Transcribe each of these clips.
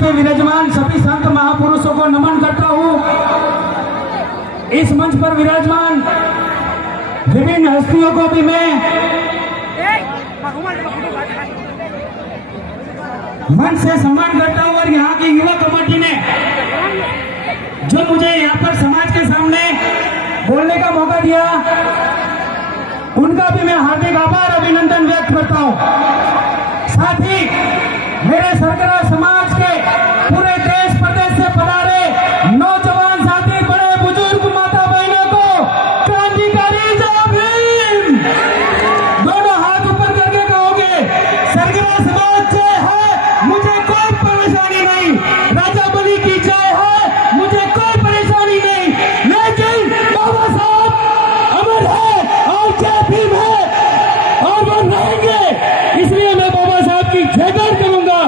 पे विराजमान सभी संत महापुरुषों को नमन करता हूँ। इस मंच पर विराजमान विभिन्न हस्तियों को भी मैं मन से सम्मान करता हूँ। और यहाँ की युवा कमेटी ने जो मुझे यहाँ पर समाज के सामने बोलने का मौका दिया, उनका भी मैं हार्दिक आभार अभिनंदन व्यक्त करता हूँ। साथ ही मेरे सरकरा समाज के पूरे देश प्रदेश से पधारे नौजवान साथी, बड़े बुजुर्ग, माता बहनों को क्रांतिकारी जय भीम। दोनों हाथ ऊपर करके कहोगे सरकरा समाज जय है, मुझे कोई परेशानी नहीं। राजा बली की जय है, मुझे कोई परेशानी नहीं। लेकिन बाबा साहब अमर है और जय भीम है और वो रहेंगे, इसलिए मैं बाबा साहब की जयकार करूंगा।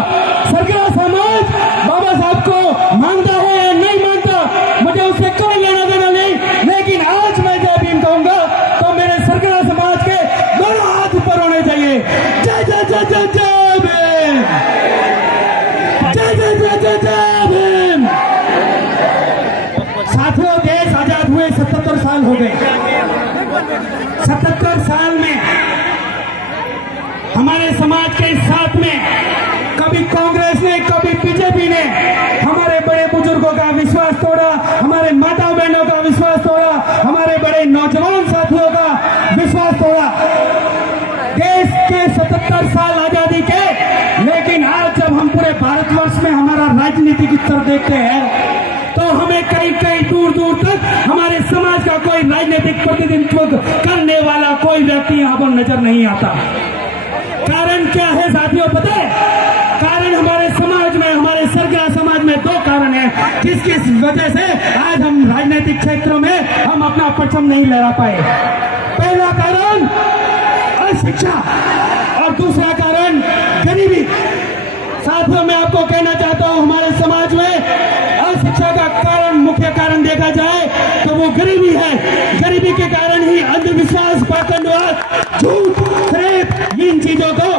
सरकरा समाज बाबा साहब को मानता है या नहीं मानता, मुझे उससे कोई लेना देना नहीं। लेकिन आज मैं जय भीम कहूंगा तो मेरे सरकरा समाज के दोनों हाथ ऊपर होने चाहिए। जय जय जय जय जय भीम, जय जय जय जय जय भीम। साथियों, देश आजाद हुए 77 साल हो गए। 77 साल में हमारे समाज के साथ में कभी कांग्रेस ने, कभी बीजेपी ने हमारे बड़े बुजुर्गों का विश्वास तोड़ा, हमारे माता बहनों का विश्वास तोड़ा, हमारे बड़े नौजवान साथियों का विश्वास तोड़ा। देश के 77 साल आजादी के, लेकिन आज जब हम पूरे भारतवर्ष में हमारा राजनीतिक स्तर देखते हैं तो हमें कहीं कहीं दूर दूर तक हमारे समाज का कोई राजनीतिक प्रतिनिधित्व करने वाला कोई व्यक्ति यहाँ पर नजर नहीं आता। कारण क्या है साथियों, पता है? कारण हमारे समाज में, हमारे सरकरा समाज में दो कारण है जिसकी वजह से आज हम राजनीतिक क्षेत्रों में हम अपना परचम नहीं लहरा पाए। पहला कारण अशिक्षा और दूसरा कारण गरीबी। साथियों, मैं आपको कहना चाहता हूं, हमारे समाज में अशिक्षा का कारण, मुख्य कारण देखा जाए तो वो गरीबी है। गरीबी के कारण ही अंधविश्वास, पाखंडवाद, झूठ, फरेब, इन चीजों को,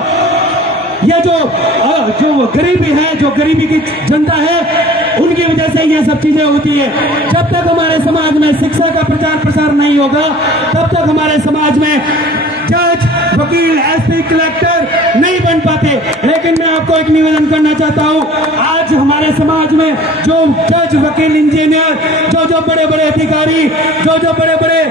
ये जो गरीबी है, जो गरीबी की जनता है, उनकी वजह से ये सब चीजें होती है। जब तक हमारे समाज में शिक्षा का प्रचार प्रसार नहीं होगा, तब तक हमारे समाज में जज, वकील, एसपी, कलेक्टर नहीं बन पाते। लेकिन मैं आपको एक निवेदन करना चाहता हूं, आज हमारे समाज में जो जज, वकील, इंजीनियर, जो बड़े बड़े अधिकारी, जो बड़े बड़े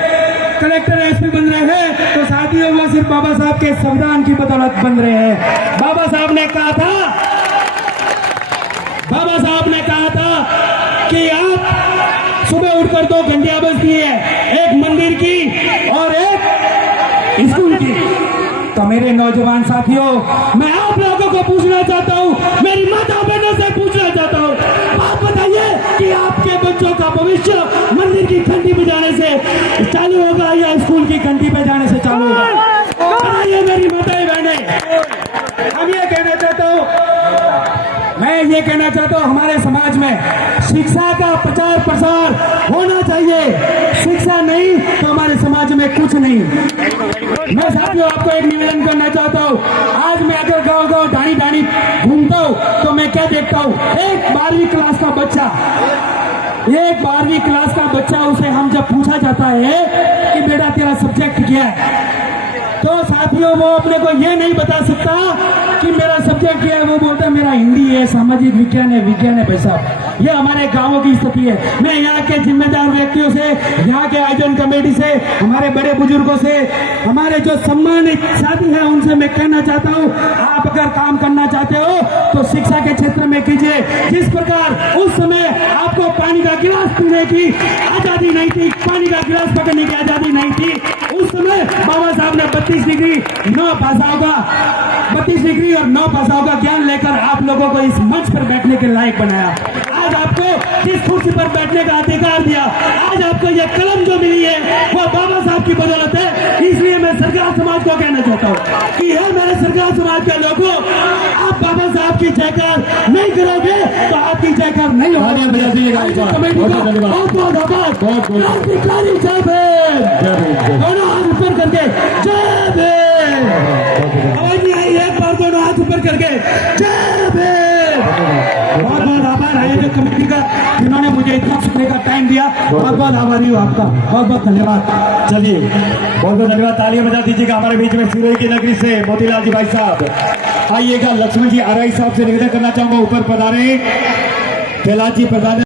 कलेक्टर, एसपी बन रहे हैं, तो साथियों वो सिर्फ बाबा साहब के संविधान की बदौलत बन रहे हैं। बाबा साहब ने कहा था कि आप सुबह उठकर 2 घंटियां बजती है, एक मंदिर की और एक स्कूल की। तो मेरे नौजवान साथियों, मैं आप लोगों को पूछना चाहता हूं, मेरी माता बहनों से पूछना चाहता हूं, आप बताइए कि आपके बच्चों का भविष्य मंदिर की घंटी बजाने से चालू होगा या स्कूल की घंटी बजाने से चालू होगा? बताइए मेरी माताएं बहनें। हम ये कहना चाहता हूं, मैं ये कहना चाहता हूं, हमारे समाज में शिक्षा का प्रचार प्रसार होना चाहिए। शिक्षा नहीं तो हमारे समाज में कुछ नहीं। मैं साथियों आपको एक निवेदन करना चाहता हूँ, आज मैं अगर गांव गांव ढाणी ढाणी घूमता हूँ तो मैं क्या देखता हूँ, एक 12वीं क्लास का बच्चा, एक 12वीं क्लास का बच्चा, उसे हम जब पूछा जाता है कि बेटा तेरा सब्जेक्ट क्या है, तो साथियों वो अपने को ये नहीं बता सकता कि मेरा सब्जेक्ट क्या है। वो बोलता है मेरा हिंदी है, सामाजिक विज्ञान है भाई साहब। ये हमारे गांवों की स्थिति है। मैं यहाँ के जिम्मेदार व्यक्तियों से, यहाँ के आयोजन कमेटी से, हमारे बड़े बुजुर्गों से, हमारे जो सम्मानित साथी हैं, उनसे मैं कहना चाहता हूँ, आप अगर काम करना चाहते हो तो शिक्षा के क्षेत्र में कीजिए। जिस प्रकार उस समय आपको पानी का गिलास पीने की आजादी नहीं थी, पानी का गिलास पकड़ने की आजादी नहीं थी, उस समय बाबा साहब ने 32 डिग्री 9 भाषाओं का ज्ञान लेकर आप लोगों को इस मंच पर बैठने के लायक बनाया। आज आपको जिस कुर्सी पर बैठने का अधिकार दिया, आज आपको यह कलम जो मिली है वो बाबा साहब की बदौलत है। इसलिए मैं सरकरा समाज को कहना चाहता हूँ कि है मेरे सरकरा समाज के लोगों, आप बाबा साहब की जयकार नहीं करोगे तो आपकी जयकार नहीं होगी। कमेटी को बहुत बहुत आभार। क्रांतिकारी जय भीम, दोनों हाथ ऊपर करके जय भीम। आवाज नहीं आई, एक बार दोनों हाथ ऊपर करके जय भीम। बहुत बहुत आभार आयोजक कमेटी का, जिन्होंने मुझे इतना सुनने का टाइम दिया। बहुत बहुत आभारी हूँ आपका, बहुत बहुत धन्यवाद। चलिए बहुत बहुत धन्यवाद, तालियां बजा दीजिएगा हमारे बीच में सिरोही की नगरी से मोतीलाल जी भाई साहब। आइएगा लक्ष्मण जी आरआई साहब से निवेदन करना चाहूंगा, ऊपर पधारे। कैलाश जी प्रधान